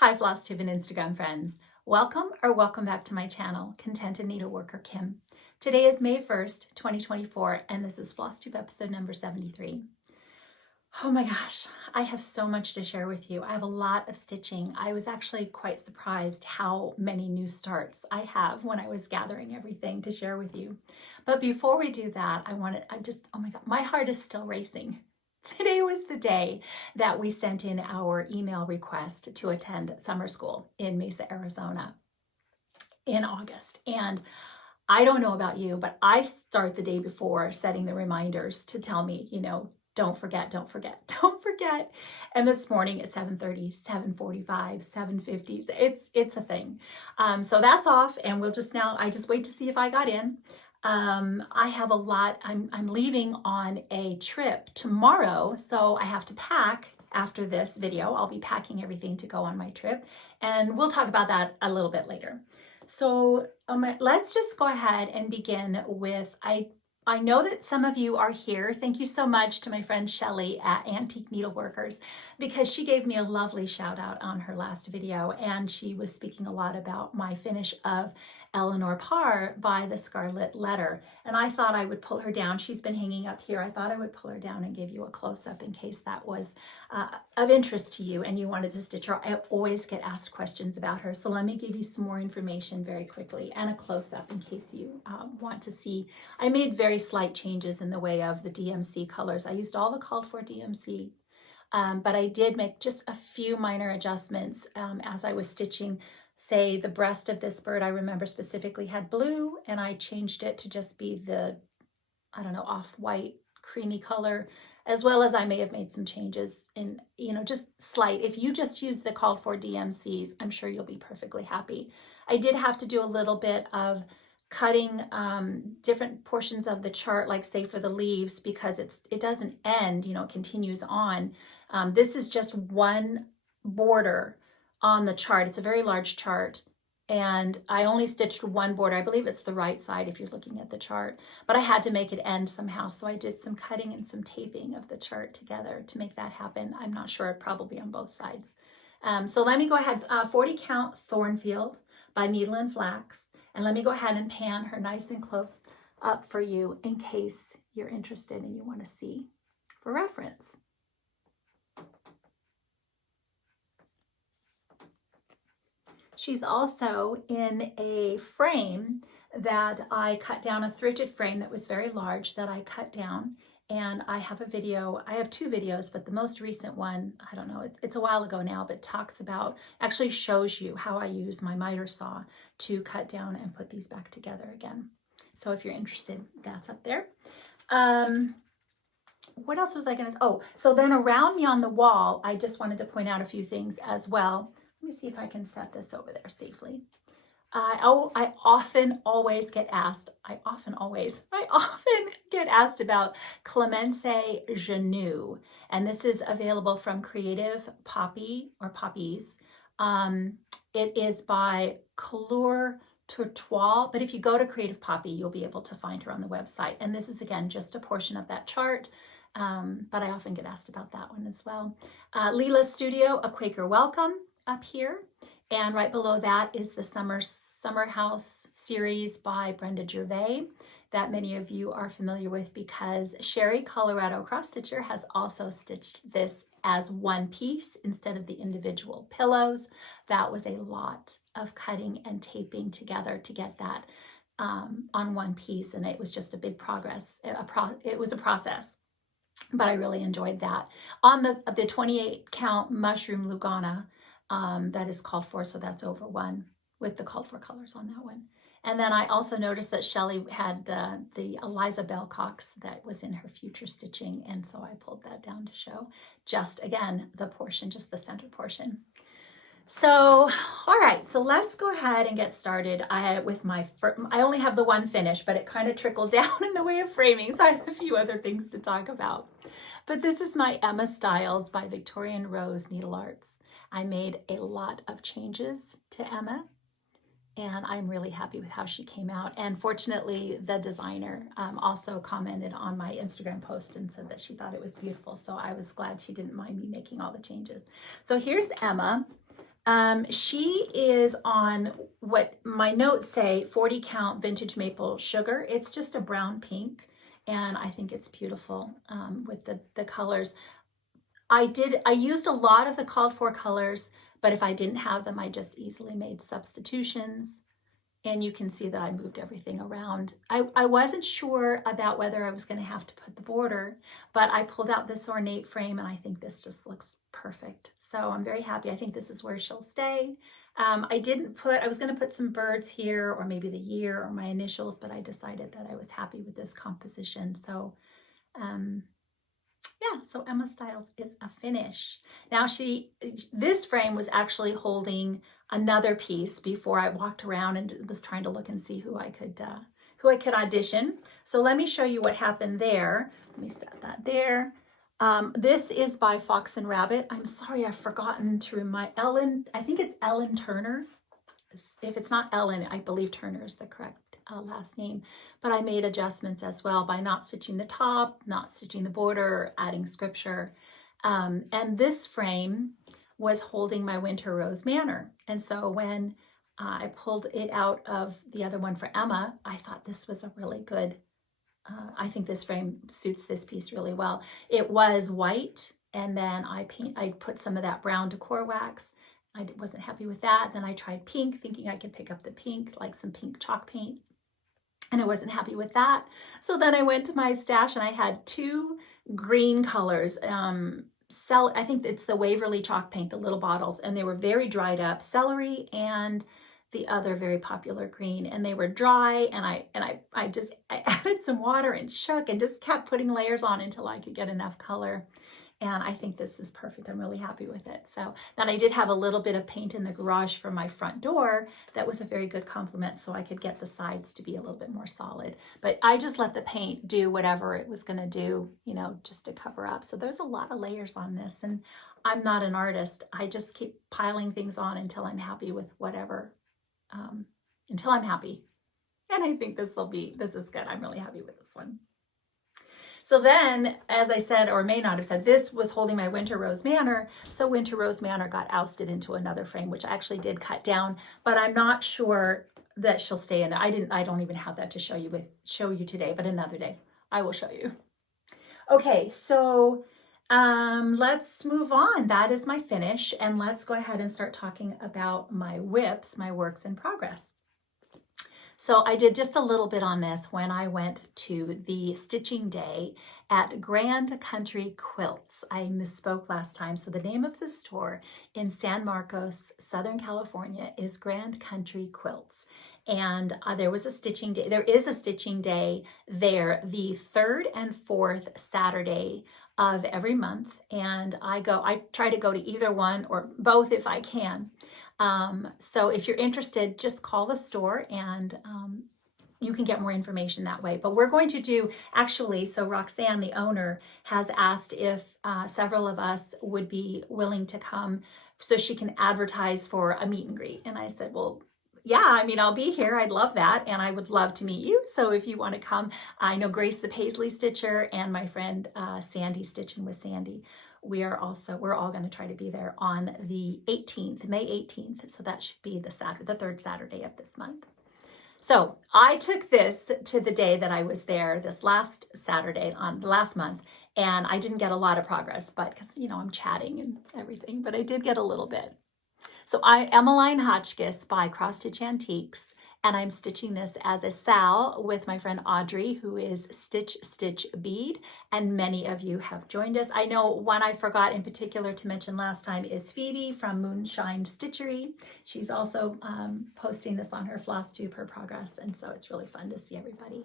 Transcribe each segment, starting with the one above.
Hi Flosstube and Instagram friends. Welcome back to my channel, Contented Needleworker Kim. Today is May 1st, 2024, and this is Flosstube episode number 73. Oh my gosh, I have so much to share with you. I have a lot of stitching. I was actually quite surprised how many new starts I have when I was gathering everything to share with you. But before we do that, oh my God, my heart is still racing. Today was the day that we sent in our email request to attend summer school in Mesa, Arizona in August. And I don't know about you, but I start the day before setting the reminders to tell me, don't forget, don't forget, don't forget. And this morning at 7:30, 7:45, 7:50, it's a thing. So that's off, and I just wait to see if I got in. I have a lot. I'm leaving on a trip tomorrow, so I have to pack after this video. I'll be packing everything to go on my trip, and we'll talk about that a little bit later. So let's just go ahead and begin with, I know that some of you are here. Thank you so much to my friend Shelly at Antique Needleworkers, because she gave me a lovely shout out on her last video, and she was speaking a lot about my finish of Eleanor Parr by the Scarlet Letter. And I thought I would pull her down. She's been hanging up here. I thought I would pull her down and give you a close-up in case that was of interest to you and you wanted to stitch her. I always get asked questions about her. So let me give you some more information very quickly and a close-up in case you want to see. I made very slight changes in the way of the DMC colors. I used all the called for DMC, but I did make just a few minor adjustments as I was stitching. Say the breast of this bird, I remember specifically had blue, and I changed it to just be the, I don't know, off-white creamy color, as well as I may have made some changes in, just slight. If you just use the called for DMCs, I'm sure you'll be perfectly happy. I did have to do a little bit of cutting different portions of the chart, like say for the leaves, because it doesn't end, it continues on. This is just one border on the chart. It's a very large chart, and I only stitched one border. I believe it's the right side if you're looking at the chart, but I had to make it end somehow. So I did some cutting and some taping of the chart together to make that happen. I'm not sure, probably on both sides. So let me go ahead, 40 count Thornfield by Needle and Flax. And let me go ahead and pan her nice and close up for you in case you're interested and you want to see for reference. She's also in a frame that I cut down, a thrifted frame that was very large that I cut down. And I have a video, I have two videos, but the most recent one, I don't know, it's a while ago now, but talks about, actually shows you how I use my miter saw to cut down and put these back together again. So if you're interested, that's up there. What else was I gonna, so then around me on the wall, I just wanted to point out a few things as well. Let me see if I can set this over there safely. I often get asked about Clemence Genou, and this is available from Creative Poppy or Poppies. It is by Couleur Tourtois, but if you go to Creative Poppy, you'll be able to find her on the website. And this is, again, just a portion of that chart, but I often get asked about that one as well. Leela's Studio, A Quaker Welcome, up here. And right below that is the Summer House series by Brenda Gervais that many of you are familiar with, because Sherry Colorado Cross Stitcher has also stitched this as one piece instead of the individual pillows. That was a lot of cutting and taping together to get that on one piece, and it was just a big progress. It was a process, but I really enjoyed that. On the 28 count Mushroom Lugana, that is called for, so that's over one with the called for colors on that one. And then I also noticed that Shelly had the Eliza Bellcox that was in her future stitching, and so I pulled that down to show just, again, the portion, just the center portion. So, all right, so let's go ahead and get started. I only have the one finish, but it kind of trickled down in the way of framing, so I have a few other things to talk about. But this is my Emma Styles by Victorian Rose Needle Arts. I made a lot of changes to Emma, and I'm really happy with how she came out. And fortunately, the designer also commented on my Instagram post and said that she thought it was beautiful. So I was glad she didn't mind me making all the changes. So here's Emma. She is on what my notes say 40 count vintage maple sugar. It's just a brown pink, and I think it's beautiful with the colors. I used a lot of the called for colors, but if I didn't have them, I just easily made substitutions. And you can see that I moved everything around. I wasn't sure about whether I was going to have to put the border, but I pulled out this ornate frame, and I think this just looks perfect. So I'm very happy. I think this is where she'll stay. I was going to put some birds here, or maybe the year or my initials, but I decided that I was happy with this composition. So yeah, so Emma Styles is a finish. Now this frame was actually holding another piece before I walked around and was trying to look and see who I could audition. So let me show you what happened there. Let me set that there. This is by Fox and Rabbit. I'm sorry, I've forgotten to remind Ellen. I think it's Ellen Turner. If it's not Ellen, I believe Turner is the correct last name, but I made adjustments as well by not stitching the top, not stitching the border, adding scripture. And this frame was holding my Winter Rose Manor. And so when I pulled it out of the other one for Emma, I thought this was a really good, I think this frame suits this piece really well. It was white, and then I put some of that brown decor wax. I wasn't happy with that. Then I tried pink, thinking I could pick up the pink, like some pink chalk paint. And I wasn't happy with that. So then I went to my stash and I had two green colors. I think it's the Waverly chalk paint, the little bottles, and they were very dried up. Celery and the other very popular green, and they were dry. And I added some water and shook and just kept putting layers on until I could get enough color. And I think this is perfect. I'm really happy with it. So then I did have a little bit of paint in the garage for my front door. That was a very good compliment, so I could get the sides to be a little bit more solid. But I just let the paint do whatever it was going to do, just to cover up. So there's a lot of layers on this, and I'm not an artist. I just keep piling things on until I'm happy with whatever, until I'm happy. And I think this is good. I'm really happy with this one. So then, as I said, or may not have said, this was holding my Winter Rose Manor. So Winter Rose Manor got ousted into another frame, which I actually did cut down, but I'm not sure that she'll stay in there. I don't even have that to show you today, but another day I will show you. Okay, so let's move on. That is my finish, and let's go ahead and start talking about my WIPs, my works in progress. So I did just a little bit on this when I went to the stitching day at Grand Country Quilts. I misspoke last time. So the name of the store in San Marcos, Southern California is Grand Country Quilts. And there was a stitching day. There is a stitching day there the 3rd and 4th Saturday of every month. And I try to go to either one or both if I can. So if you're interested, just call the store and you can get more information that way. But we're going to do, actually, so Roxanne, the owner, has asked if several of us would be willing to come so she can advertise for a meet and greet. And I said, well, yeah, I'll be here. I'd love that. And I would love to meet you. So if you want to come, I know Grace the Paisley Stitcher and my friend Sandy Stitching with Sandy. We're all going to try to be there on the 18th, May 18th. So that should be the 3rd Saturday of this month. So I took this to the day that I was there this last Saturday on last month, and I didn't get a lot of progress, but because, I'm chatting and everything, but I did get a little bit. So Emmeline Hotchkiss by Cross Stitch Antiques, and I'm stitching this as a Sal with my friend Audrey, who is Stitch Bead, and many of you have joined us. I know one I forgot in particular to mention last time is Phoebe from Moonshine Stitchery. She's also posting this on her Flosstube, her progress, and so it's really fun to see everybody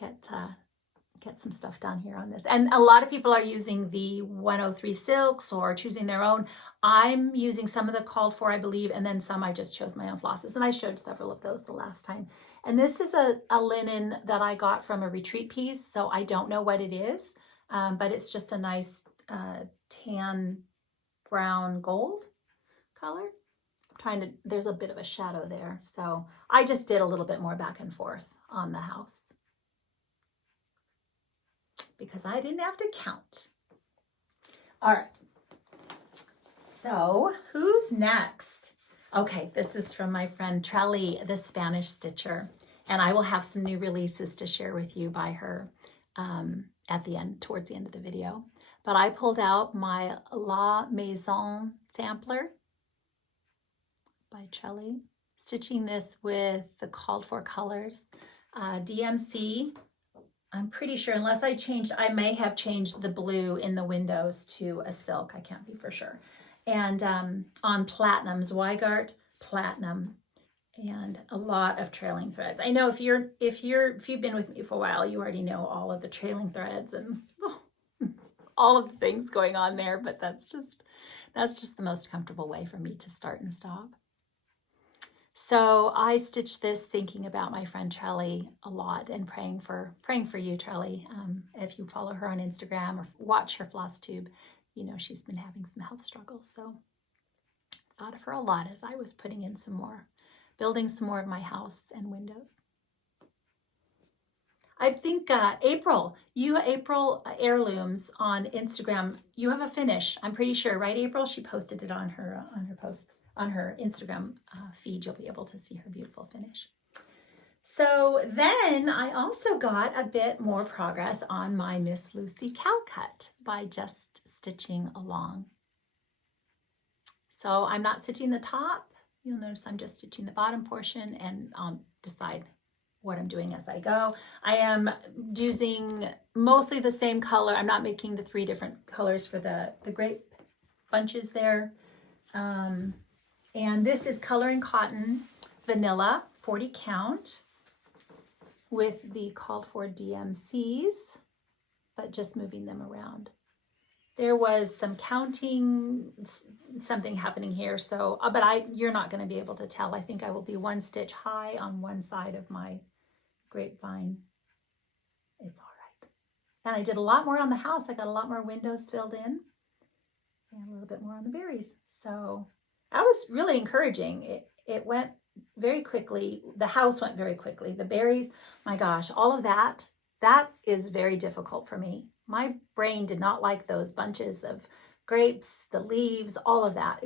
get some stuff done here on this. And a lot of people are using the 103 silks or choosing their own. I'm using some of the called for, I believe, and then some I just chose my own flosses, and I showed several of those the last time. And this is a linen that I got from a retreat piece, so I don't know what it is, but it's just a nice tan brown gold color. There's a bit of a shadow there, so I just did a little bit more back and forth on the house, because I didn't have to count. All right. So who's next? Okay, this is from my friend Trelly, the Spanish Stitcher. And I will have some new releases to share with you by her at the end, towards the end of the video. But I pulled out my La Maison sampler by Trelly, stitching this with the called for colors. DMC, I'm pretty sure, unless I may have changed the blue in the windows to a silk. I can't be for sure. And on platinums, Weigart Platinum, and a lot of trailing threads. I know if you've been with me for a while, you already know all of the trailing threads and all of the things going on there, but that's just the most comfortable way for me to start and stop. So I stitched this thinking about my friend Trelly a lot and praying for you, Trelly. If you follow her on Instagram or watch her Flosstube, you know she's been having some health struggles. So thought of her a lot as I was putting in building some more of my house and windows. I think April Heirlooms on Instagram, you have a finish. I'm pretty sure, right, April? She posted it on her Instagram feed. You'll be able to see her beautiful finish. So then I also got a bit more progress on my Miss Lucy Calcut by just stitching along. So I'm not stitching the top. You'll notice I'm just stitching the bottom portion, and I'll decide what I'm doing as I go. I am using mostly the same color. I'm not making the 3 different colors for the grape bunches there. And this is Color and Cotton Vanilla 40 count with the called for DMCs, but just moving them around. There was some counting, something happening here, so, but you're not going to be able to tell. I think I will be 1 stitch high on one side of my grapevine. It's all right. And I did a lot more on the house. I got a lot more windows filled in and a little bit more on the berries. So that was really encouraging. It went very quickly. The house went very quickly. The berries, my gosh, all of that is very difficult for me. My brain did not like those bunches of grapes, the leaves, all of that.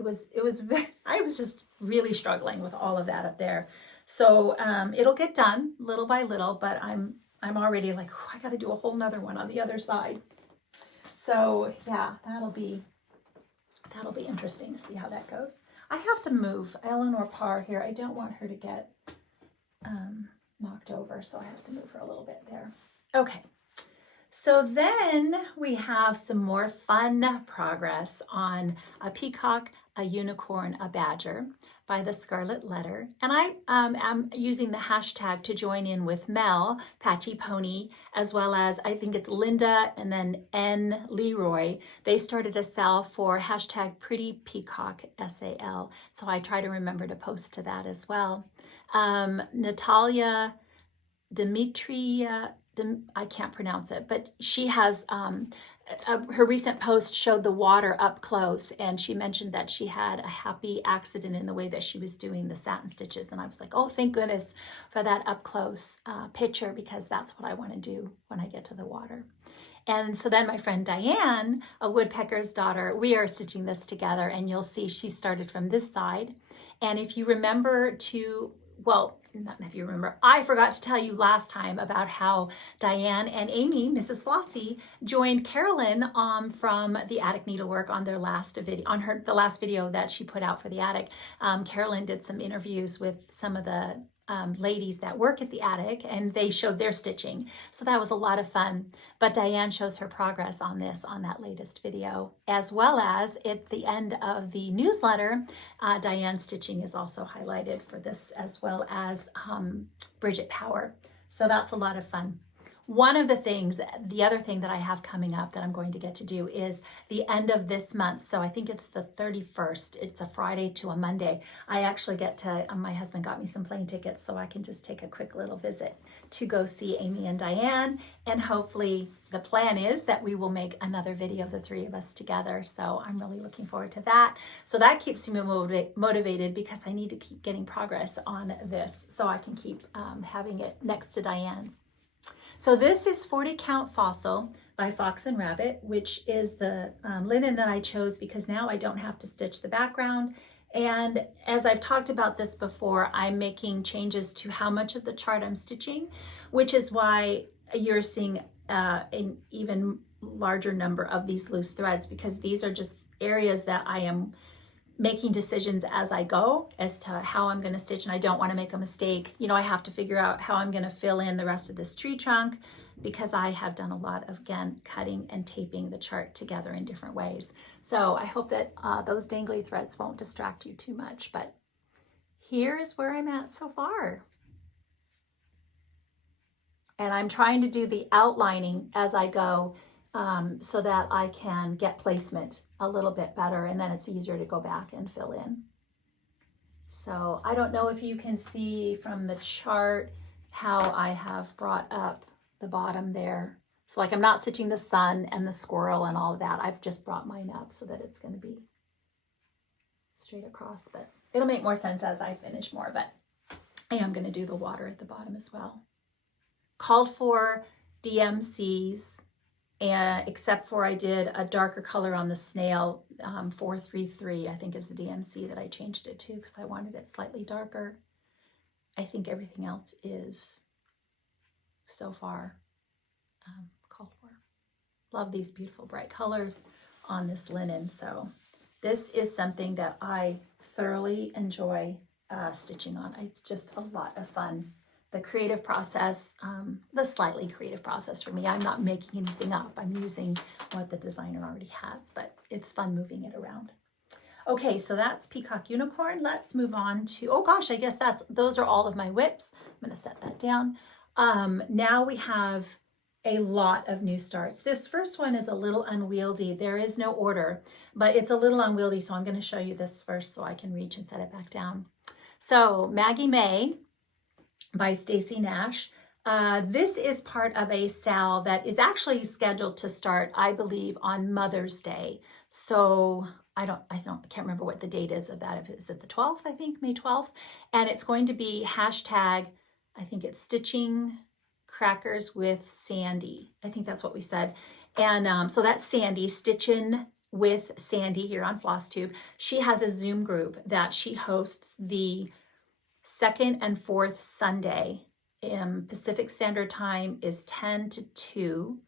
I was just really struggling with all of that up there. So it'll get done little by little, but I'm already like, I got to do a whole nother one on the other side. So yeah, that'll be interesting to see how that goes. I have to move Eleanor Parr here. I don't want her to get knocked over, so I have to move her a little bit there. Okay. So then we have some more fun progress on a peacock, a unicorn, a badger by the Scarlet Letter. And I am using the hashtag to join in with Mel, Patchy Pony, as well as I think it's Linda and then N. Leroy. They started a sale for hashtag Pretty Peacock SAL. So I try to remember to post to that as well. Natalia Demetria, I can't pronounce it, but she has, her recent post showed the water up close, and she mentioned that she had a happy accident in the way that she was doing the satin stitches. And I was like, oh, thank goodness for that up close picture, because that's what I want to do when I get to the water. And so then my friend Diane, a woodpecker's daughter, we are stitching this together, and you'll see she started from this side. And if you remember not if you remember, I forgot to tell you last time about how Diane and Amy, Mrs. Flossie, joined Carolyn from the Attic Needlework on their last video, the last video that she put out for the attic. Carolyn did some interviews with some of the ladies that work at the attic, and they showed their stitching. So that was a lot of fun. But Diane shows her progress on this on that latest video, as well as at the end of the newsletter, Diane's stitching is also highlighted for this, as well as Bridget Power. So that's a lot of fun. The other thing that I have coming up that I'm going to get to do is the end of this month. So I think it's the 31st. It's a Friday to a Monday. I actually get to, my husband got me some plane tickets so I can just take a quick little visit to go see Amy and Diane. And hopefully the plan is that we will make another video of the 3 of us together. So I'm really looking forward to that. So that keeps me motivated, because I need to keep getting progress on this so I can keep having it next to Diane's. So this is 40 Count Fossil by by Fox and Rabbit, which is the linen that I chose because now I don't have to stitch the background. And as I've talked about this before, I'm making changes to how much of the chart I'm stitching, which is why you're seeing an even larger number of these loose threads, because these are just areas that I am making decisions as I go as to how I'm going to stitch, and I don't want to make a mistake. You know, I have to figure out how I'm going to fill in the rest of this tree trunk, because I have done a lot of, again, cutting and taping the chart together in different ways. So I hope that those dangly threads won't distract you too much, but here is where I'm at so far. And I'm trying to do the outlining as I go, so that I can get placement a little bit better, and then it's easier to go back and fill in. So I don't know if you can see from the chart how I have brought up the bottom there. So like I'm not stitching the sun and the squirrel and all of that. I've just brought mine up so that it's going to be straight across, but it'll make more sense as I finish more. But I am going to do the water at the bottom as well. Called for DMCs, except for I did a darker color on the snail. 433 I think is the DMC that I changed it to because I wanted it slightly darker. I think everything else is so far called for. Love these beautiful bright colors on this linen. So this is something that I thoroughly enjoy stitching on. It's just a lot of fun. The creative process, the slightly creative process for me. I'm not making anything up. I'm using what the designer already has, but it's fun moving it around. Okay, so that's Peacock Unicorn. Let's move on to, oh gosh, I guess those are all of my whips. I'm gonna set that down. Now we have a lot of new starts. This first one is a little unwieldy. There is no order, but it's a little unwieldy, so I'm gonna show you this first so I can reach and set it back down. So Maggie May by Stacy Nash. This is part of a sale that is actually scheduled to start, I believe, on Mother's Day. So I can't remember what the date is of that. Is it the 12th? I think May 12th. And it's going to be hashtag, I think it's Stitching Crackers with Sandy. I think that's what we said. And so that's Sandy, Stitchin' with Sandy here on Flosstube. She has a Zoom group that she hosts the second and fourth Sunday. Pacific Standard Time is 10 to 2.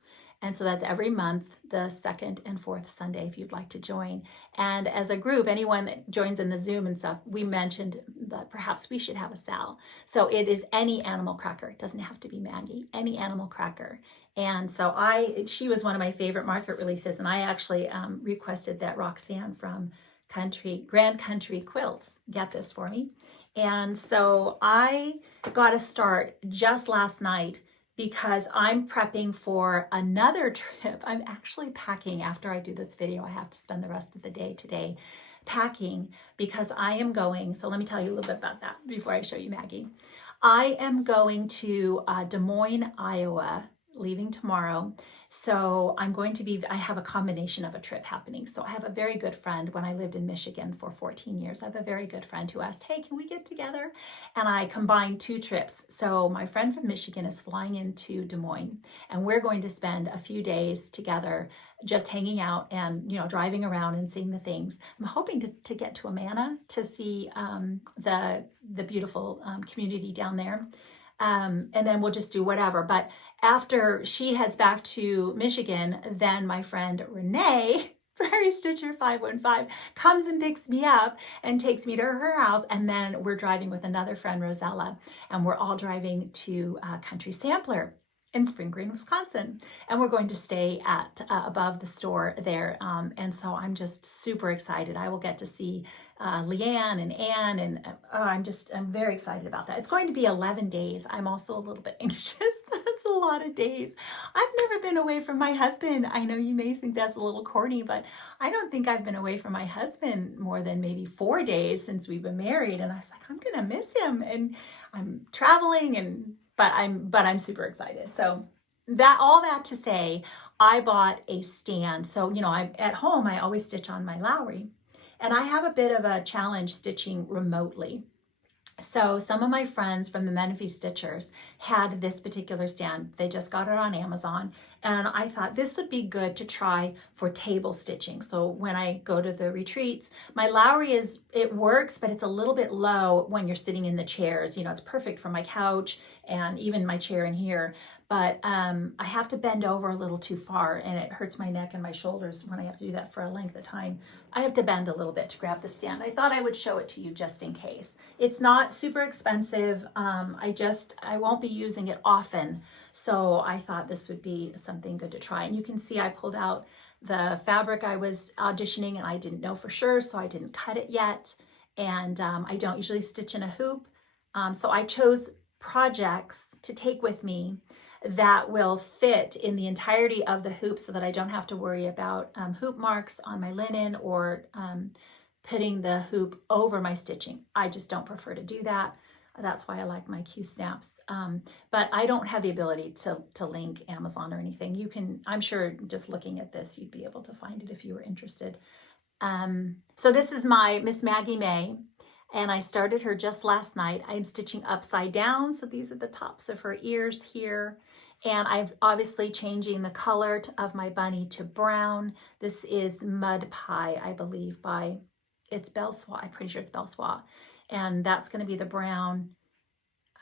And so that's every month, the second and fourth Sunday, if you'd like to join. And as a group, anyone that joins in the Zoom and stuff, we mentioned that perhaps we should have a sale. So it is any animal cracker. It doesn't have to be Maggie, any animal cracker. And so she was one of my favorite market releases. And I actually requested that Roxanne from Grand Country Quilts get this for me. And so I got a start just last night because I'm prepping for another trip. I'm actually packing after I do this video. I have to spend the rest of the day today packing because I am going, so let me tell you a little bit about that before I show you Maggie. I am going to Des Moines, Iowa, leaving tomorrow. So I have a combination of a trip happening. So I have a very good friend. When I lived in Michigan for 14 years, I have a very good friend who asked, hey, can we get together? And I combined two trips. So my friend from Michigan is flying into Des Moines, and we're going to spend a few days together just hanging out and, driving around and seeing the things. I'm hoping to get to Amana to see the beautiful community down there. And then we'll just do whatever. But after she heads back to Michigan, then my friend Renee, Prairie Stitcher 515, comes and picks me up and takes me to her house. And then we're driving with another friend, Rosella, and we're all driving to Country Sampler in Spring Green, Wisconsin. And we're going to stay at above the store there. And so I'm just super excited. I will get to see Leanne and Anne, and I'm very excited about that. It's going to be 11 days. I'm also a little bit anxious. That's a lot of days. I've never been away from my husband. I know you may think that's a little corny, but I don't think I've been away from my husband more than maybe 4 days since we've been married. And I was like, I'm gonna miss him. And I'm traveling, but I'm super excited. So all that to say, I bought a stand. So, I'm at home, I always stitch on my Lowry. And I have a bit of a challenge stitching remotely. So some of my friends from the Menifee Stitchers had this particular stand. They just got it on Amazon, And I thought this would be good to try for table stitching. So when I go to the retreats, my Lowry it works, but it's a little bit low when you're sitting in the chairs. You know, it's perfect for my couch and even my chair in here. But I have to bend over a little too far, and it hurts my neck and my shoulders when I have to do that for a length of time. I have to bend a little bit to grab the stand. I thought I would show it to you just in case. It's not super expensive. I won't be using it often. So I thought this would be something good to try. And you can see I pulled out the fabric I was auditioning, and I didn't know for sure, so I didn't cut it yet. And I don't usually stitch in a hoop. So I chose projects to take with me that will fit in the entirety of the hoop so that I don't have to worry about hoop marks on my linen or putting the hoop over my stitching. I just don't prefer to do that. That's why I like my Q snaps. But I don't have the ability to link Amazon or anything. You can, I'm sure just looking at this, you'd be able to find it if you were interested. So this is my Miss Maggie May, and I started her just last night. I'm stitching upside down. So these are the tops of her ears here. And I've obviously changing the color of my bunny to brown. This is Mud Pie, I believe, it's Belsois. I'm pretty sure it's Belsois. And that's going to be the brown.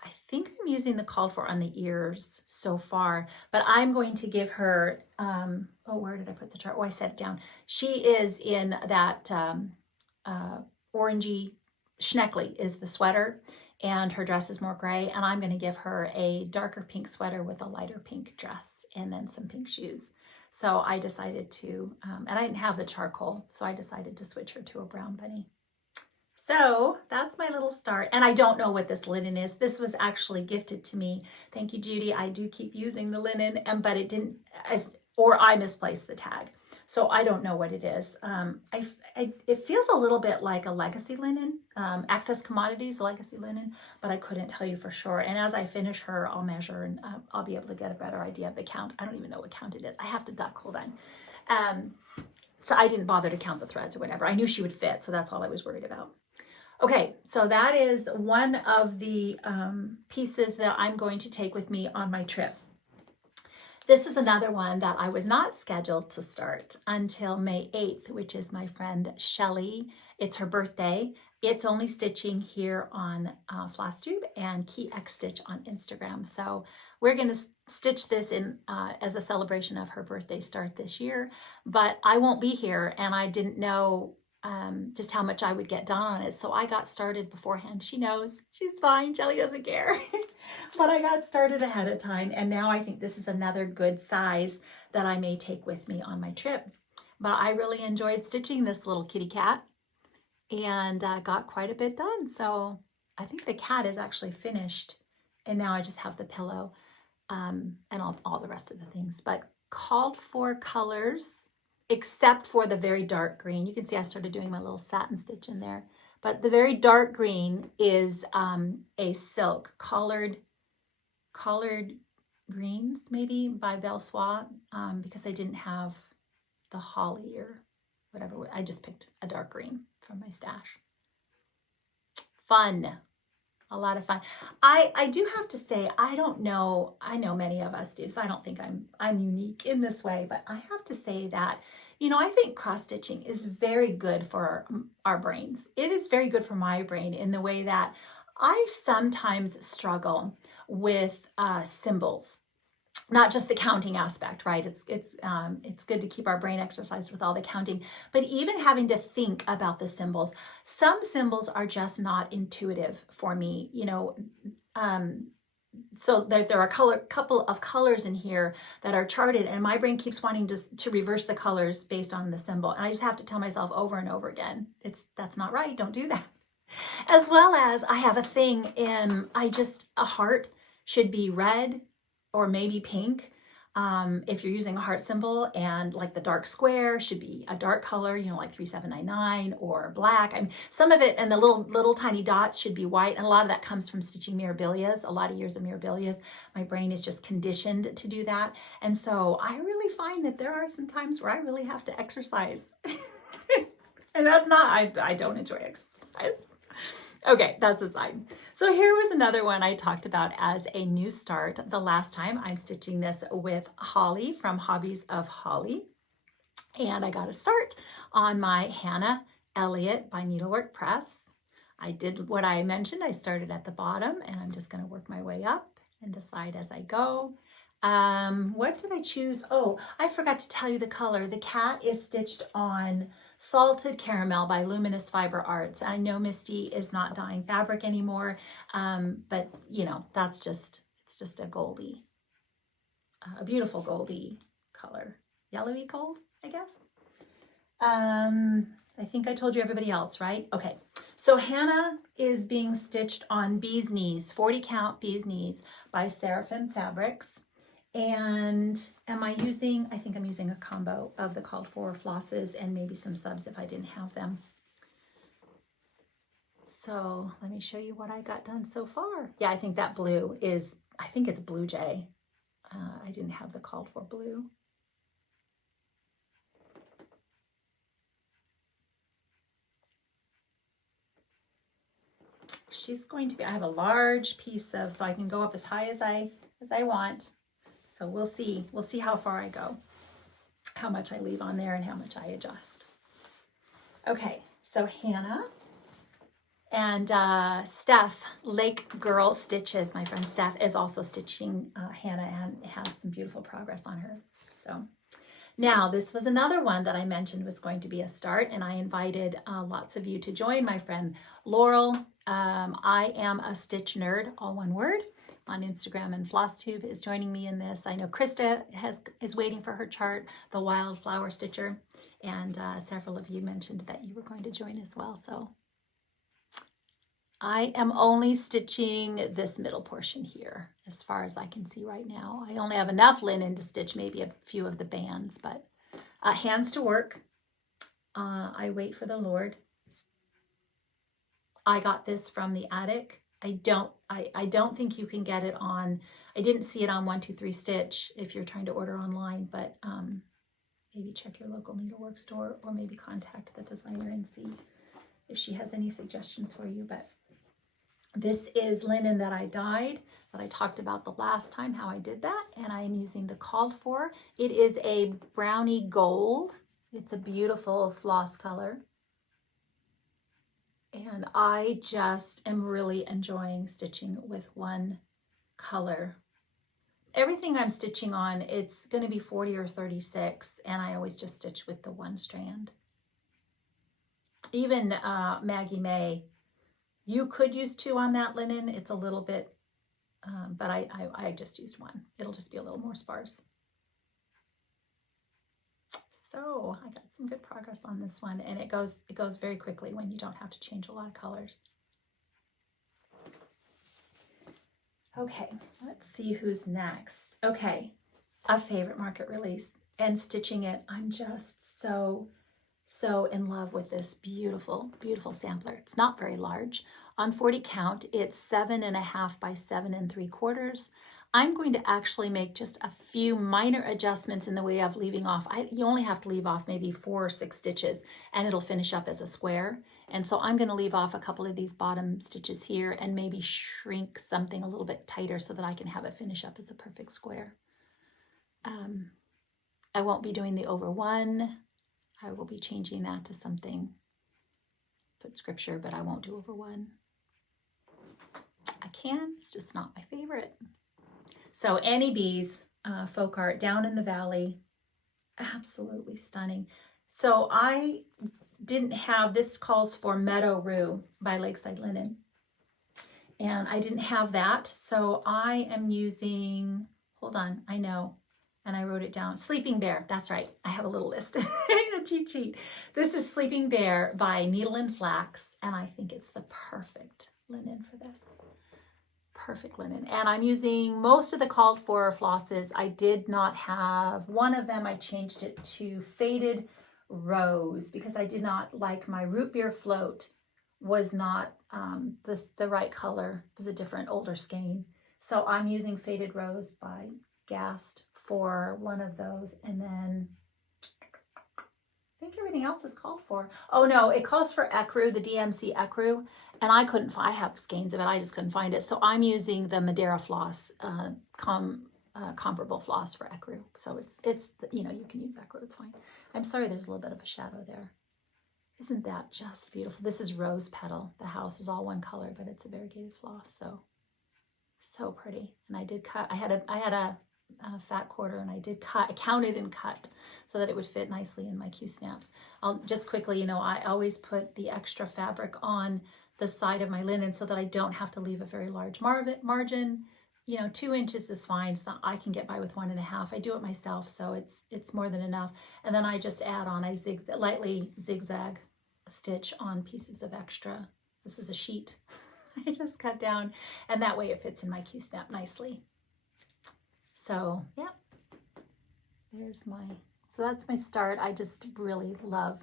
I think I'm using the called for on the ears so far, but I'm going to give her, where did I put the chart? Oh, I set it down. She is in that orangey, Schneckly is the sweater, and her dress is more gray, and I'm going to give her a darker pink sweater with a lighter pink dress and then some pink shoes. So I decided to, and I didn't have the charcoal, so I decided to switch her to a brown bunny. So that's my little start. And I don't know what this linen is. This was actually gifted to me. Thank you, Judy. I do keep using the linen, but it didn't, or I misplaced the tag. So I don't know what it is. It feels a little bit like a legacy linen, Access Commodities legacy linen, but I couldn't tell you for sure. And as I finish her, I'll measure and I'll be able to get a better idea of the count. I don't even know what count it is. I have to duck, hold on. So I didn't bother to count the threads or whatever. I knew she would fit, so that's all I was worried about. Okay, so that is one of the pieces that I'm going to take with me on my trip. This is another one that I was not scheduled to start until May 8th, which is my friend Shelly. It's her birthday. It's only stitching here on Flosstube and Key X Stitch on Instagram. So we're going to stitch this in as a celebration of her birthday start this year, but I won't be here, and I didn't know just how much I would get done on it. So I got started beforehand. She knows. She's fine. Shelly doesn't care. But I got started ahead of time. And now I think this is another good size that I may take with me on my trip. But I really enjoyed stitching this little kitty cat and got quite a bit done. So I think the cat is actually finished. And now I just have the pillow and all the rest of the things. But called for colors, except for the very dark green. You can see I started doing my little satin stitch in there. But the very dark green is a silk collared greens, maybe by Belsois, because I didn't have the holly or whatever. I just picked a dark green from my stash. Fun. A lot of fun. I do have to say, I don't know, I know many of us do, so I don't think I'm unique in this way, but I have to say that, you know, I think cross stitching is very good for our brains. It is very good for my brain in the way that I sometimes struggle with symbols. Not just the counting aspect, right? It's good to keep our brain exercised with all the counting, but even having to think about the symbols. Some symbols are just not intuitive for me, you know. So there are a couple of colors in here that are charted, and my brain keeps wanting to reverse the colors based on the symbol, and I just have to tell myself over and over again, that's not right. Don't do that. As well as I have a thing in a heart should be red or maybe pink. If you're using a heart symbol, and like the dark square should be a dark color, you know, like 3799 or black. I mean, some of it, and the little tiny dots should be white. And a lot of that comes from stitching mirabilias, a lot of years of mirabilias. My brain is just conditioned to do that. And so I really find that there are some times where I really have to exercise. And that's not, I don't enjoy exercise. Okay, that's aside. So here was another one I talked about as a new start. The last time I'm stitching this with Holly from Hobbies of Holly. And I got a start on my Hannah Elliott by Needlework Press. I did what I mentioned. I started at the bottom and I'm just going to work my way up and decide as I go. What did I choose? Oh, I forgot to tell you the color. The cat is stitched on Salted Caramel by Luminous Fiber Arts. I know Misty is not dyeing fabric anymore, but you know, it's just a goldy, a beautiful goldy color. Yellowy gold, I guess. I think I told you everybody else, right? Okay, so Hannah is being stitched on Bee's Knees, 40 count Bee's Knees by Seraphim Fabrics. And I think I'm using a combo of the called for flosses and maybe some subs if I didn't have them. So let me show you what I got done so far. Yeah, I think that blue is, I think it's Blue Jay. I didn't have the called for blue. She's going to be, I have a large piece of, so I can go up as high as I want. So we'll see how far I go, how much I leave on there and how much I adjust. Okay, so Hannah and Steph, Lake Girl Stitches, my friend Steph is also stitching Hannah and has some beautiful progress on her. So now this was another one that I mentioned was going to be a start, and I invited lots of you to join. My friend Laurel, I am a stitch nerd, all one word, on Instagram, and Flosstube is joining me in this. I know Krista is waiting for her chart, the Wildflower Stitcher, and several of you mentioned that you were going to join as well. So I am only stitching this middle portion here as far as I can see right now. I only have enough linen to stitch maybe a few of the bands, but hands to work. I wait for the Lord. I got this from the attic. I don't think you can get it on, I didn't see it on 123 Stitch if you're trying to order online, but maybe check your local needlework store or maybe contact the designer and see if she has any suggestions for you. But this is linen that I dyed, that I talked about the last time, how I did that, and I am using the called for. It is a brownie gold. It's a beautiful floss color. And I just am really enjoying stitching with one color. Everything I'm stitching on, it's going to be 40 or 36, and I always just stitch with the one strand. Even Maggie May, you could use 2 on that linen. It's a little bit, but I just used 1. It'll just be a little more sparse. So I got some good progress on this one, and it goes very quickly when you don't have to change a lot of colors. Okay, let's see who's next. Okay, a favorite market release, and stitching it, I'm just so in love with this beautiful, beautiful sampler. It's not very large. On 40 count, it's 7.5 by 7 3/4. I'm going to actually make just a few minor adjustments in the way of leaving off. You only have to leave off maybe 4 or 6 stitches and it'll finish up as a square. And so I'm going to leave off a couple of these bottom stitches here and maybe shrink something a little bit tighter so that I can have it finish up as a perfect square. I won't be doing the over 1. I will be changing that to something, put scripture, but I won't do over 1. I can, it's just not my favorite. So Annie B's folk art, Down in the Valley, absolutely stunning. So I didn't have, this calls for Meadow Rue by Lakeside Linen, and I didn't have that. So I am using, hold on, I know, and I wrote it down, Sleeping Bear, that's right, I have a little list, a cheat sheet. This is Sleeping Bear by Needle and Flax, and I think it's the perfect linen for this. Perfect linen. And I'm using most of the called for flosses. I did not have one of them. I changed it to Faded Rose because I did not like my root beer float was not the right color. It was a different older skein. So I'm using Faded Rose by Gast for one of those. And then I think everything else is called for. Oh no, it calls for ecru, the DMC ecru. and I couldn't find, I have skeins of it, I just couldn't find it. So I'm using the Madeira floss, comparable floss for ecru. So it's you know, you can use ecru, it's fine. I'm sorry there's a little bit of a shadow there. Isn't that just beautiful? This is rose petal. The house is all one color, but it's a variegated floss, so pretty. And I did cut, I had a fat quarter, and I did cut, I counted and cut so that it would fit nicely in my Q snaps. I'll just quickly, you know, I always put the extra fabric on the side of my linen so that I don't have to leave a very large margin. You know, 2 inches is fine. So I can get by with 1.5. I do it myself, so it's more than enough. And then I just add on, I lightly zigzag stitch on pieces of extra. This is a sheet I just cut down, and that way it fits in my Q snap nicely. So yeah, so that's my start. I just really love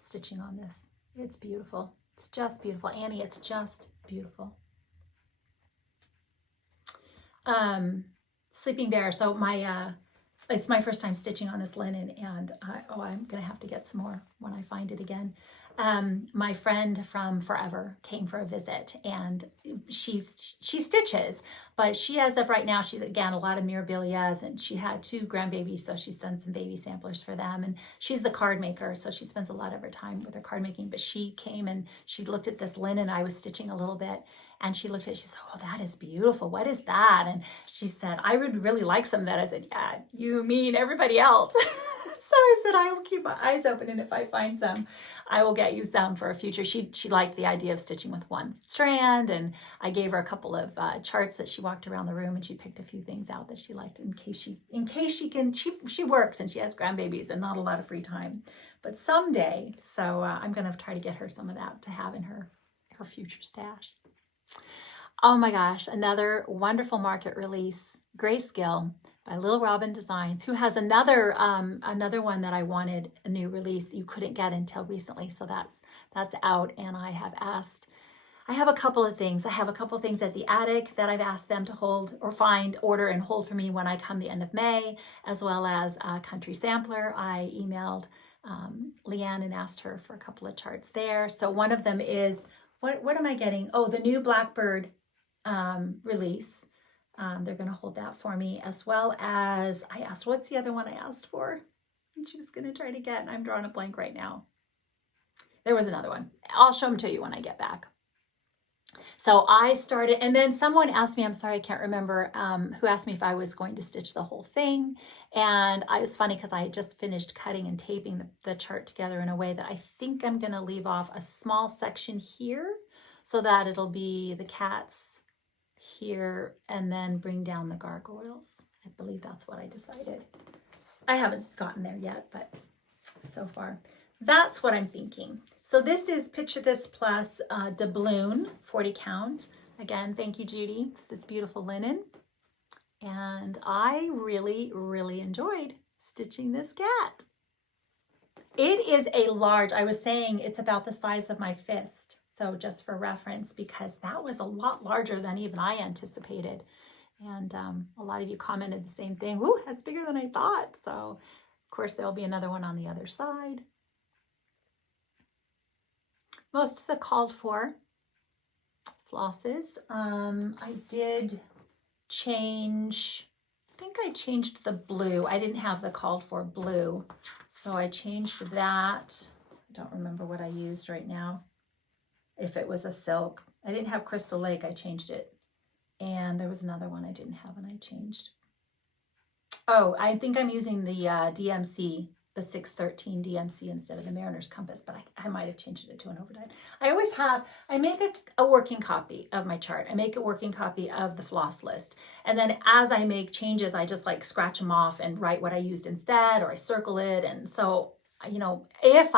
stitching on this. It's beautiful. It's just beautiful. Annie, it's just beautiful. Sleeping Bear. So it's my first time stitching on this linen, and I'm gonna have to get some more when I find it again. My friend from forever came for a visit, and she stitches, but she, as of right now, she's again a lot of mirabilias, and she had 2 grandbabies, so she's done some baby samplers for them, and she's the card maker, so she spends a lot of her time with her card making. But she came and she looked at this linen I was stitching a little bit, and she looked at it, she said, "Oh, that is beautiful. What is that?" And she said, "I would really like some of that." I said, "Yeah, you mean everybody else." So I said, "I will keep my eyes open, and if I find some, I will get you some for a future." She liked the idea of stitching with 1 strand, and I gave her a couple of charts that she walked around the room, and she picked a few things out that she liked in case she works and she has grandbabies and not a lot of free time, but someday. So I'm gonna try to get her some of that to have in her future stash. Oh my gosh, another wonderful market release, Grayscale by Little Robin Designs, who has another one that I wanted, a new release you couldn't get until recently. So that's out, and I have a couple of things. I have a couple of things at the attic that I've asked them to hold or order and hold for me when I come the end of May, as well as a country sampler. I emailed Leanne and asked her for a couple of charts there. So one of them is, what am I getting? Oh, the new Blackbird release. They're going to hold that for me, as well as I asked, what's the other one I asked for? And she was going to try to get, and I'm drawing a blank right now. There was another one. I'll show them to you when I get back. So I started, and then someone asked me, I'm sorry, I can't remember, who asked me if I was going to stitch the whole thing. And it was funny because I had just finished cutting and taping the chart together in a way that I think I'm going to leave off a small section here so that it'll be the cats here and then bring down the gargoyles. I believe that's what I decided. I haven't gotten there yet, but so far that's what I'm thinking. So this is Picture This Plus doubloon 40 count. Again, thank you, Judy, for this beautiful linen. And I really, really enjoyed stitching this cat. It is a large, I was saying it's about the size of my fist. So just for reference, because that was a lot larger than even I anticipated. And a lot of you commented the same thing. Woo, that's bigger than I thought. So of course there'll be another one on the other side. Most of the called for flosses. I did change, I think I changed the blue. I didn't have the called for blue, so I changed that. I don't remember what I used right now. If it was a silk. I didn't have Crystal Lake, I changed it. And there was another one I didn't have and I changed. Oh, I think I'm using the DMC, the 613 DMC instead of the Mariner's Compass, but I might have changed it to an overdyed. I make a working copy of my chart. I make a working copy of the floss list. And then as I make changes, I just like scratch them off and write what I used instead, or I circle it. And so, you know, if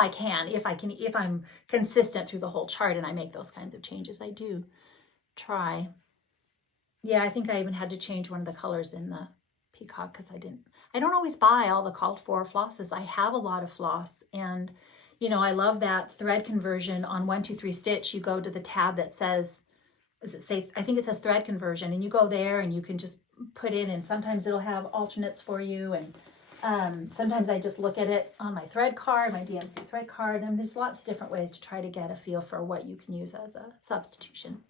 I'm consistent through the whole chart and I make those kinds of changes, I do try. Yeah, I think I even had to change one of the colors in the peacock because I don't always buy all the called for flosses. I have a lot of floss, and you know, I love that thread conversion on 1, 2, 3 stitch. You go to the tab that says, I think it says thread conversion, and you go there and you can just put in, and sometimes it'll have alternates for you. And Sometimes I just look at it on my thread card, my DMC thread card, and there's lots of different ways to try to get a feel for what you can use as a substitution.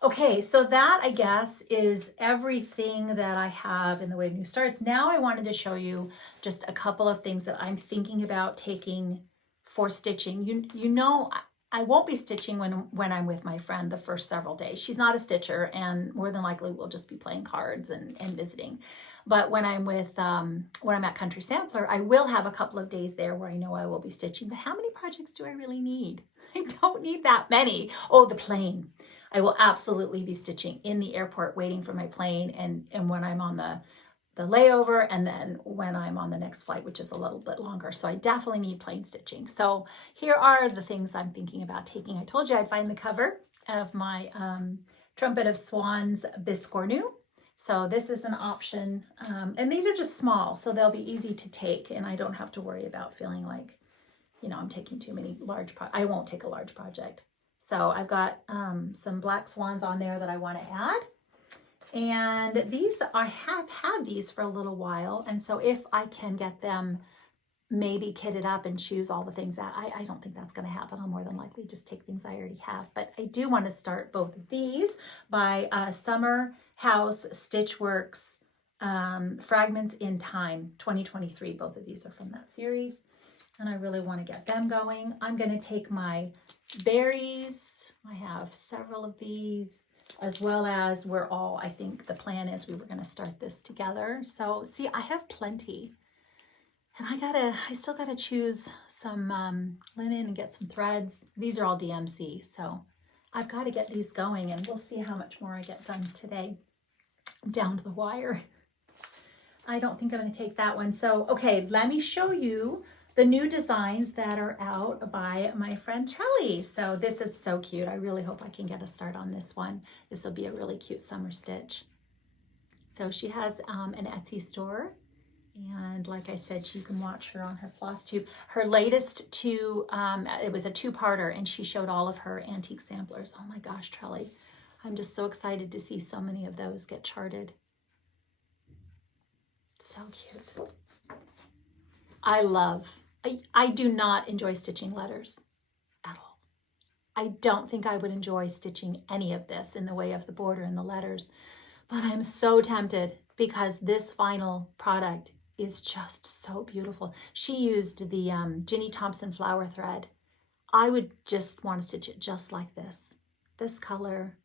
Okay, so that, I guess, is everything that I have in the way of new starts. Now I wanted to show you just a couple of things that I'm thinking about taking for stitching. You know, I won't be stitching when I'm with my friend the first several days. She's not a stitcher, and more than likely we'll just be playing cards and visiting. But when I'm at Country Sampler, I will have a couple of days there where I know I will be stitching. But how many projects do I really need? I don't need that many. Oh, the plane. I will absolutely be stitching in the airport waiting for my plane, and when I'm on the layover, and then when I'm on the next flight, which is a little bit longer. So I definitely need plane stitching. So here are the things I'm thinking about taking. I told you I'd find the cover of my Trumpet of Swans Biscornu. So this is an option, and these are just small, so they'll be easy to take, and I don't have to worry about feeling like, you know, I'm taking too many large I won't take a large project. So I've got some black swans on there that I want to add. And these, I have had these for a little while. And so if I can get them maybe kitted up and choose all the things that, I don't think that's going to happen. I'll more than likely just take things I already have. But I do want to start both of these by Summer House Stitchworks Fragments in Time 2023. Both of these are from that series. And I really want to get them going. I'm going to take my berries. I have several of these, as well as I think the plan is we were going to start this together. So see, I have plenty. And I still gotta choose some linen and get some threads. These are all DMC, so I've got to get these going, and we'll see how much more I get done today. Down to the wire. I don't think I'm going to take that one. So, okay, let me show you the new designs that are out by my friend Trelly. So this is so cute. I really hope I can get a start on this one. This will be a really cute summer stitch. So she has an Etsy store, and like I said, you can watch her on her Flosstube. Her latest two, it was a two-parter, and she showed all of her antique samplers. Oh my gosh, Trelly. I'm just so excited to see so many of those get charted. So cute. I do not enjoy stitching letters at all. I don't think I would enjoy stitching any of this in the way of the border and the letters, but I'm so tempted because this final product is just so beautiful. She used the Ginny Thompson flower thread. I would just want to stitch it just like this. This color,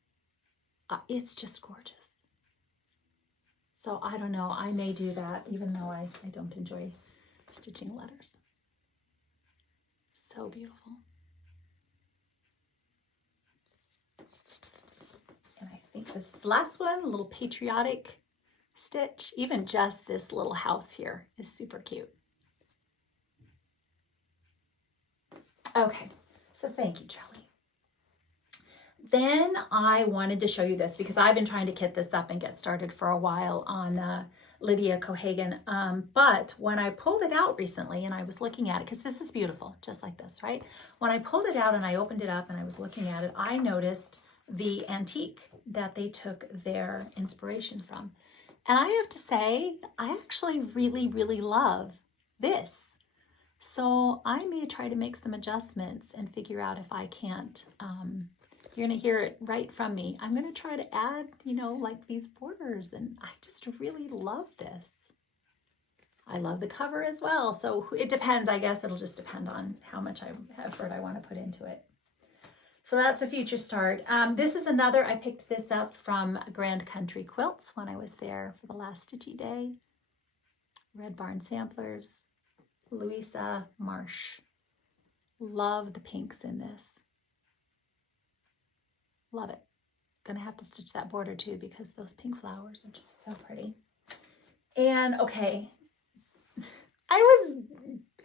it's just gorgeous. So I don't know, I may do that even though I don't enjoy stitching letters. So beautiful. And I think this last one, a little patriotic stitch, even just this little house here is super cute. Okay, so thank you, Trelly. Then I wanted to show you this because I've been trying to kit this up and get started for a while on Lydia Cohagen. But when I pulled it out recently and I was looking at it, because this is beautiful, just like this, right? When I pulled it out and I opened it up and I was looking at it, I noticed the antique that they took their inspiration from. And I have to say, I actually really, really love this. So I may try to make some adjustments and figure out if I can't, you're going to hear it right from me. I'm going to try to add, you know, like these borders, and I just really love this. I love the cover as well. So it depends, I guess it'll just depend on how much effort I want to put into it. So that's a future start. This is another, I picked this up from Grand Country Quilts when I was there for the last stitchy day. Red Barn Samplers, Louisa Marsh. Love the pinks in this. Love it. Gonna have to stitch that border too because those pink flowers are just so pretty. And okay, I was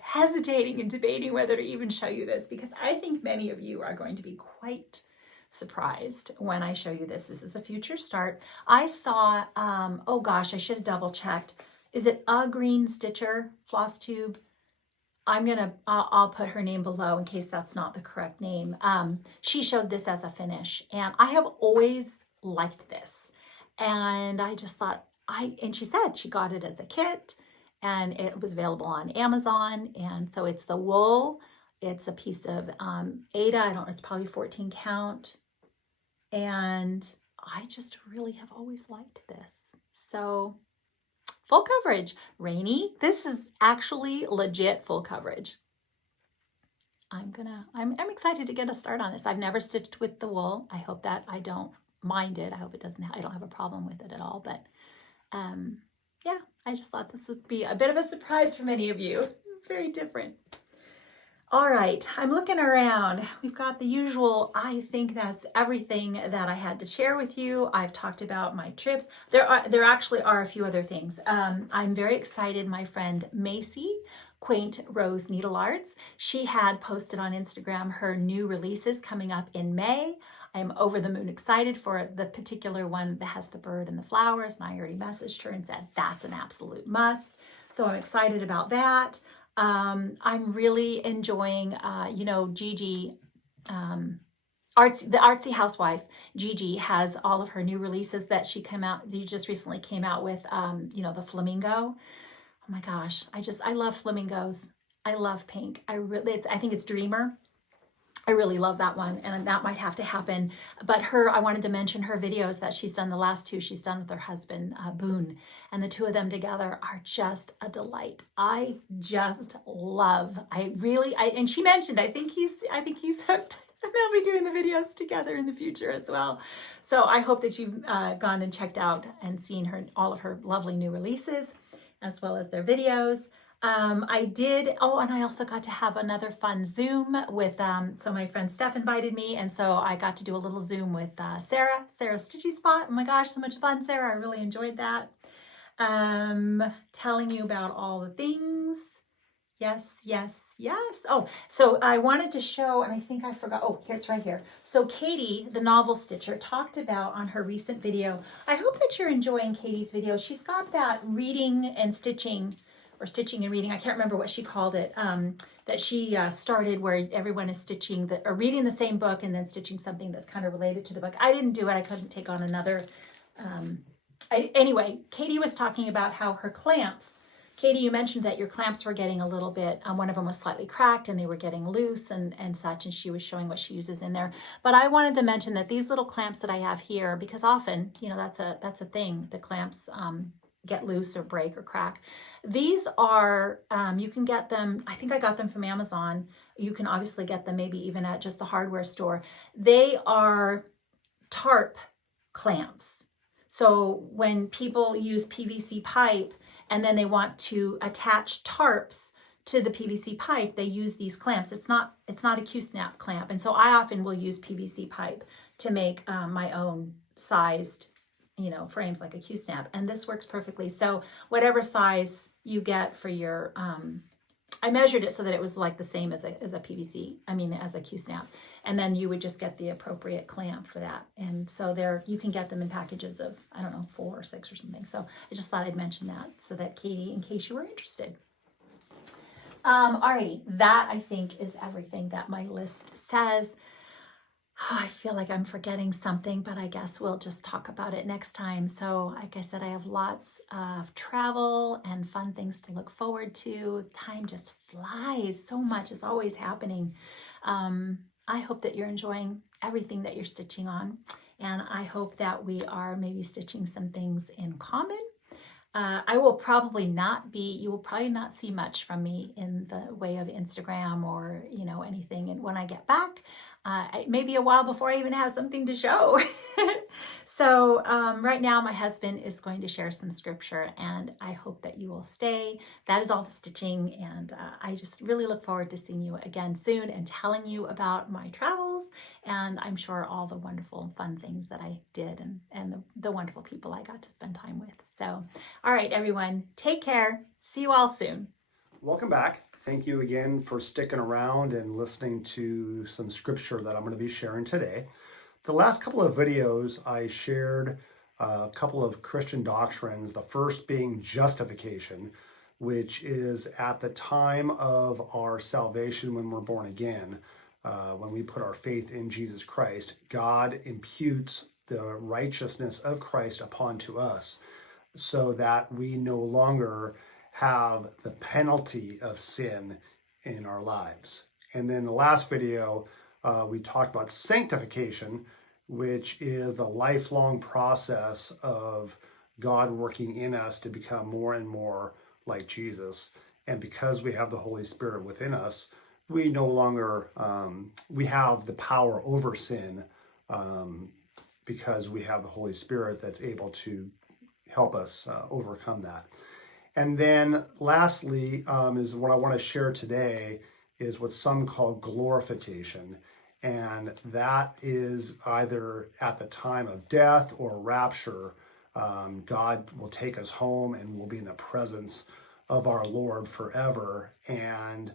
hesitating and debating whether to even show you this because I think many of you are going to be quite surprised when I show you this. This is a future start. I saw, oh gosh, I should have double checked. Is it A Green Stitcher Flosstube? I'll put her name below in case that's not the correct name. She showed this as a finish, and I have always liked this. And I just thought, and she said she got it as a kit, and it was available on Amazon. And so it's the wool. It's a piece of Ada. I don't know, it's probably 14 count. And I just really have always liked this. So full coverage, rainy. This is actually legit full coverage. I'm excited to get a start on this. I've never stitched with the wool. I hope that I don't mind it. I hope I don't have a problem with it at all. But yeah, I just thought this would be a bit of a surprise for many of you. It's very different. All right, I'm looking around. We've got the usual. I think that's everything that I had to share with you. I've talked about my trips. There actually are a few other things. I'm very excited. My friend Macy, Quaint Rose Needle Arts, she had posted on Instagram her new releases coming up in May. I'm over the moon excited for the particular one that has the bird and the flowers, and I already messaged her and said that's an absolute must. So I'm excited about that. I'm really enjoying, Gigi, the artsy housewife. Gigi has all of her new releases that she just recently came out with, the flamingo. Oh my gosh, I love flamingos. I love pink. I think it's Dreamer. I really love that one, and that might have to happen. But I wanted to mention her videos that she's done, the last two she's done with her husband, Boone, and the two of them together are just a delight. I just love, and she mentioned, I think he's hooked. And they'll be doing the videos together in the future as well. So I hope that you've gone and checked out and seen all of her lovely new releases, as well as their videos. And I also got to have another fun Zoom with, so my friend Steph invited me, and so I got to do a little Zoom with Sarah's Stitchy Spot. Oh my gosh, so much fun, Sarah. I really enjoyed that. Telling you about all the things. Yes. Oh, so I wanted to show, and I think I forgot. Oh, here, it's right here. So Katie, the novel stitcher, talked about on her recent video. I hope that you're enjoying Katie's video. She's got that reading and stitching, or stitching and reading, I can't remember what she called it, that she started, where everyone is stitching or reading the same book and then stitching something that's kind of related to the book. I didn't do it. I couldn't take on another. Anyway, Katie was talking about how her clamps, Katie, you mentioned that your clamps were getting a little bit, one of them was slightly cracked and they were getting loose and such, and she was showing what she uses in there. But I wanted to mention that these little clamps that I have here, because often, that's a thing, the clamps get loose or break or crack. These are, you can get them, I think I got them from Amazon. You can obviously get them maybe even at just the hardware store. They are tarp clamps. So when people use PVC pipe and then they want to attach tarps to the PVC pipe, they use these clamps. It's not a Q-snap clamp. And so I often will use PVC pipe to make my own sized frames like a Q-snap, and this works perfectly. So whatever size you get for your, I measured it so that it was like the same as a Q-snap, and then you would just get the appropriate clamp for that. And so you can get them in packages of, I don't know, 4 or 6 or something. So I just thought I'd mention that so that Katie, in case you were interested. Alrighty, that I think is everything that my list says. Oh, I feel like I'm forgetting something, but I guess we'll just talk about it next time. So like I said, I have lots of travel and fun things to look forward to. Time just flies. So much is always happening. I hope that you're enjoying everything that you're stitching on. And I hope that we are maybe stitching some things in common. You will probably not see much from me in the way of Instagram or, anything. And when I get back, it may be a while before I even have something to show. So right now my husband is going to share some scripture, and I hope that you will stay. That is all the stitching, and I just really look forward to seeing you again soon and telling you about my travels, and I'm sure all the wonderful fun things that I did and the wonderful people I got to spend time with. So, all right, everyone, take care. See you all soon. Welcome back. Thank you again for sticking around and listening to some scripture that I'm going to be sharing today. The last couple of videos, I shared a couple of Christian doctrines, the first being justification, which is at the time of our salvation when we're born again, when we put our faith in Jesus Christ, God imputes the righteousness of Christ upon to us so that we no longer have the penalty of sin in our lives. And then the last video, we talked about sanctification, which is the lifelong process of God working in us to become more and more like Jesus. And because we have the Holy Spirit within us, we no longer, we have the power over sin because we have the Holy Spirit that's able to help us overcome that. And then lastly, is what I want to share today is what some call glorification. And that is either at the time of death or rapture, God will take us home and we'll be in the presence of our Lord forever. And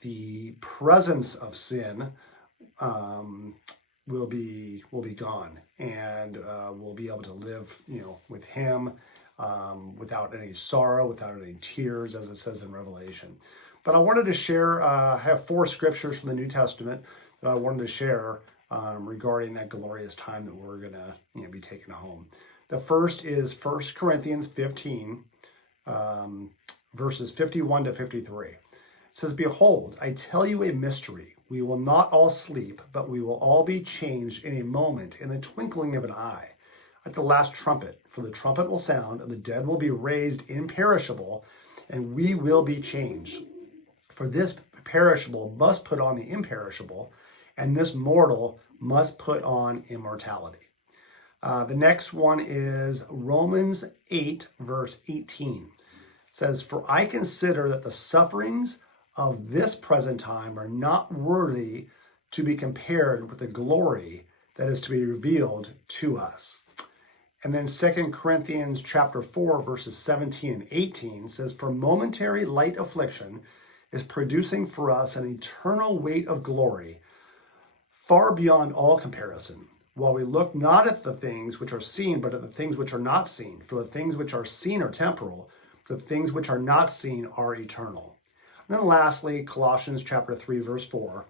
the presence of sin will be gone, and we'll be able to live, with Him without any sorrow, without any tears, as it says in Revelation. But I wanted to share, I have 4 scriptures from the New Testament that I wanted to share regarding that glorious time that we're going to be taken home. The first is 1 Corinthians 15, verses 51 to 53. It says, "Behold, I tell you a mystery. We will not all sleep, but we will all be changed in a moment, in the twinkling of an eye, at the last trumpet. For the trumpet will sound, and the dead will be raised imperishable, and we will be changed. For this perishable must put on the imperishable, and this mortal must put on immortality." The next one is Romans 8, verse 18. It says, "For I consider that the sufferings of this present time are not worthy to be compared with the glory that is to be revealed to us." And then 2 Corinthians chapter 4, verses 17 and 18 says, "For momentary light affliction is producing for us an eternal weight of glory, far beyond all comparison, while we look not at the things which are seen, but at the things which are not seen. For the things which are seen are temporal, the things which are not seen are eternal." And then lastly, Colossians chapter 3, verse 4,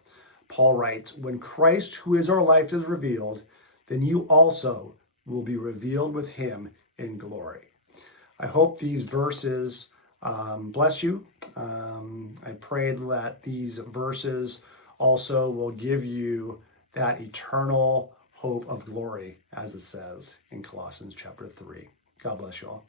Paul writes, "When Christ, who is our life, is revealed, then you also will be revealed with him in glory." I hope these verses bless you. I pray that these verses also will give you that eternal hope of glory, as it says in Colossians chapter 3. God bless you all.